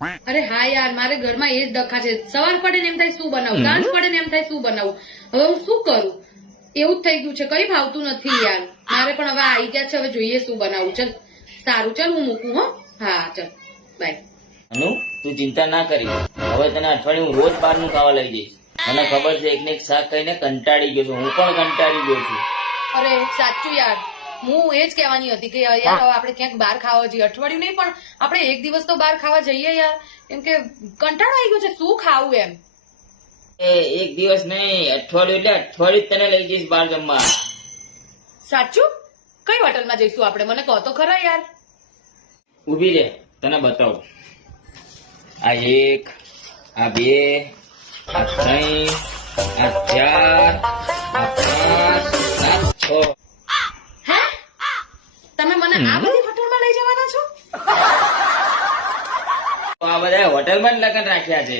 અરે હા યાર, મારે ઘરમાં એ જ ડખા છે. સવાર પડે ને એમ થાય શું બનાવું, સાંજ પડે ને એમ થાય શું બનાવું. હવે હું શું કરું? એવું જ થઈ ગયું છે, કઈ ભાવતું નથી યાર. મારે પણ હવે આવી ગયા છે, હવે જોઈએ શું બનાવું. ચલ સારું, ચલ હું મૂકું હો. હા ચલ, બાય. અનુ, તું ચિંતા ના કરી. હવે તને અઠવાડિયું હું રોજ બહારનું ખાવા લઈ જઈશ. મને ખબર છે એક ને એક શાક ખાઈને કંટાળી ગયો છું. હું પણ કંટાળી ગયો છું. અરે સાચું યાર, હું એ જ કહેવાની હતી કે યાર હવે આપણે ક્યાંક બહાર ખાવા જઈએ. અઠવાડિયું નહીં પણ આપણે એક દિવસ તો બહાર ખાવા જઈએ યાર. કેમ કે કંટાળો આવી ગયો છે, શું ખાવું એમ. એ એક દિવસ નહીં, અઠવાડિયું એટલે અઠવાડિયું જ તને લઈ જઈશ બહાર જમવા. સાચું? કઈ હોટલમાં જઈશું આપણે, મને કહો તો ખરા યાર. ઊભી રે, તને બતાવું. આ 1, આ 2, આ 3, આ 4, આ 5, આ 6. હે? તમે મને આ બધી હોટલમાં લઈ જવાના છો? તો આ બધા હોટલમાં જ લગન રાખ્યા છે.